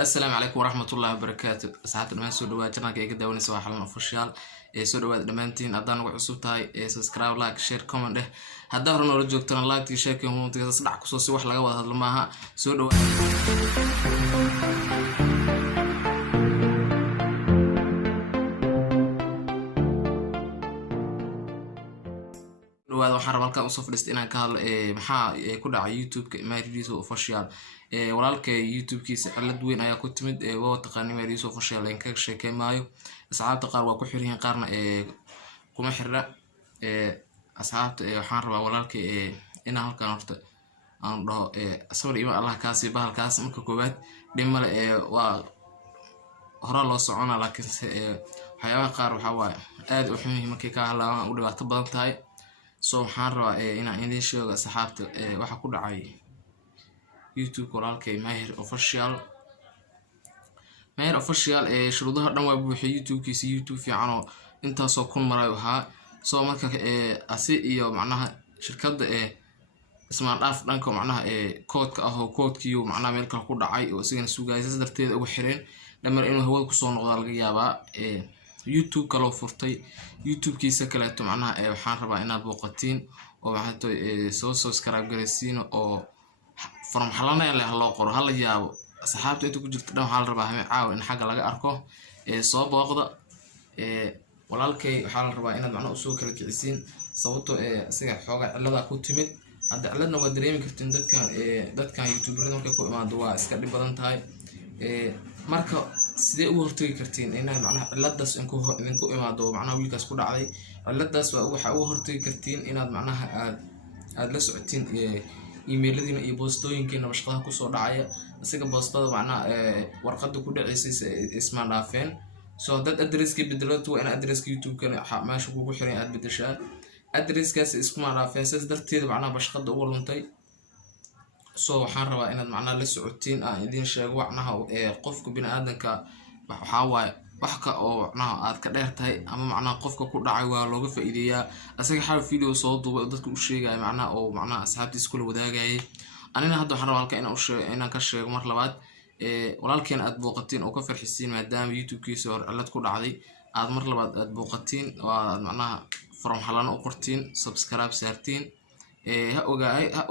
السلام عليكم ورحمة الله وبركاته. أصحاب دمان سو دواad channelka ay ka daawanaysa waa xalan official soo dhawaad dhamaantiin haddaan ugu cusub tahay subscribe like share comment hadda hore noola joogtana like share comment saddex kusoo si wax laga wada hadlo maaha soo dhawaad waxaan rabaa halkaan usoo fadhiistay inaan ka hadlo maxaa ku dhacay YouTube-ka Mariso official walaalka YouTube-kiisa cilad weyn ayaa ku timid waa taqaani Mariso official in ka sheekaymayo asxaabta qaar waa ku xiriireen qaarna kuma xirra asxaabta waxaan rabaa walaalka inaan halkaan horta aan dhaho sawir iyo Allah kaasi bahalkaas marka koobaad dhimale waa hore loo socona laakiin waxyaabaha qaar waxa waaye aad u xun yihiin markay ka hadlaan u dhibaato badan tahay soo waxaan rabaa inaan idin sheego asxaabta waxa ku dhacay YouTube walaalkay Mahir official shuruudaha dhan waa buuxiyay YouTube-kiisa YouTube fiican oo intaasoo kun maray waxa soo marka asi iyo macnaha shirkadda ismaan dhaaf dhanka macnaha koodka ah oo koodkiiyo macnaha meel kale ku dhacay oo isagana suugaayay darteed ugu xireen dhamar inuu hawada ku soo noqdo laga yaabaa YouTube kala furtay YouTube-kiisa kale macnaha waxaan rabaa inaad booqatiin oo waxaad soo subscribe gareysiin oo from xalana leh loo qoro hal yaabo asxaabta inta ku jirta dhan waxaan rabaa caaw in xagga laga arko soo booqda walaalkay waxaan rabaa inaad macnaha u soo kala kicisiin sababtoo isaga xooga cilada ku timid hadda ciladna waa dareemi kartiin dadkan YouTuberada markay ku imaado waa iska dhib badan tahay marka sidee ugu hortagi kartiin inaad macnaha ciladaas idinku imaado macnaha wiilkaas ku dhacday ciladaas waxa ugu hortagi kartiin inaad macnaha aad la socotiin emailadiina iyo boostooyinkiina bashqadaha ku soo dhacaya isaga boostada macnaha warqada ku dhaceysay ismaan dhaafeen soo dad addresski bedelato waa in addresska YouTube-kana meesha kugu xiran aad bedeshaa addresskaas ismaan dhaafeen sidaas darteed macnaha bashqada ugu luntay soo waxaan rabaa inaad macnaha la socotiin aan idin sheego macnaha qofka bini'aadanka waxa waaye wax ka oo macnaha aad ka dheer tahay ama macnaha qofka ku dhacay waa looga faa'iideeyaa asaga xal video soo duubay dadka u sheegay macnaha oo macnaha asxaabtiisa kula wadaagayay anina hadda waxaan rabaa halka inaan ka sheego mar labaad walaalkeen aad booqatiin oo ka farxisiin maadaama YouTube-kiisa hor cilad ku dhacday aad mar labaad aad booqatiin oo aad macnaha from xalana u qortiin subscribe saartiin ha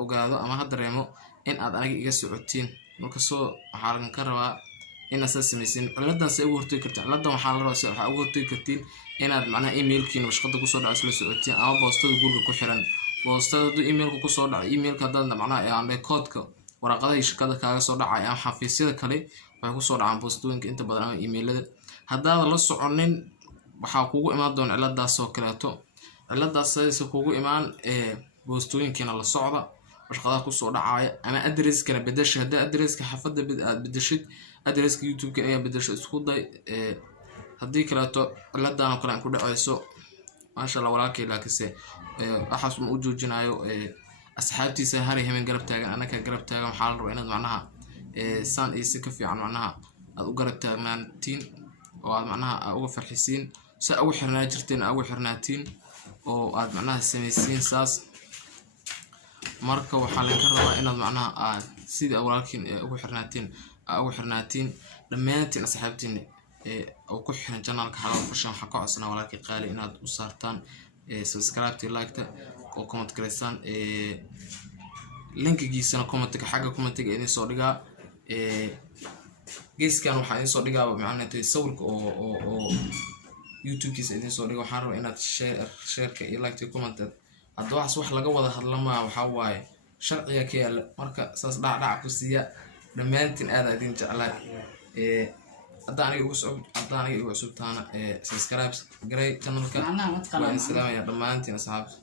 ogaado ama ha dareemo in aad aniga iga socotiin marka soo waxaan ka rabaa in aad samaysin ciladan say ugu hortagi kartiin ciladan waxaa la rabaa waxa ugu hortagi kartiin inaad macnaha emailkiina shaqada ku soo dhaco isla socotiin ama boostada guriga ku xiran boostada emailka ku soo dhaco emailka hadda macnaha aan koodka warqadaha shaqada kaaga soo dhacay ama xafiisyada kale waxay ku soo dhacaan boostooyinka inta badan ama emailada haddaad la soconin waxa kugu imaan doona ciladaas oo kaleeto ciladaas sayse kugu imaan boostooyinkiina la socda warqadaha ku soo dhacaya ama addresskana bedesha hadda addresska xafada aad bedeshid addresska YouTube-ka ayaa bedesho isku day haddii kaleeto ciladan oo kale aan ku dhacayso maasha Allah walaalkay laakiinse waxaas uu joojinayo asxaabtiisa hari hemen garab taagan anaka garab taagan waxaa la rabaa inaad macnaha san iyo si ka fiican macnaha aad u garab taagnaantiin oo aad macnaha uga farxisiin si ugu xirnaa jirteen ugu xirnaatiin oo aad macnaha samaysiin saas marka waxaa la ka rabaa inaad macnaha aad sida walaalkiin ugu xirnaatiin dhammaantiin asxaabtiin oo ku xiran channelka xalal fashion waxa ka codsanaa walaalkii qaali inaad u saartaan subscribe like oo comment gareysaan linkigiisana comment-ka xagga comment-ga idin soo dhigaa geeskan waxaa idin soo dhigaa macnaheedu sawirka oo YouTube-kiisa idin soo dhigaa waxaan rabaa inaad share-ka iyo like comment hadda wax laga wada hadla ma waxa waaye sharciga ka yaala marka saas dhac ku siiya dhammaantiin aad idin jeclaa haddaan igu cusub taana subscribe garay channelka waa in salaamaya dhammaantiin asxaabta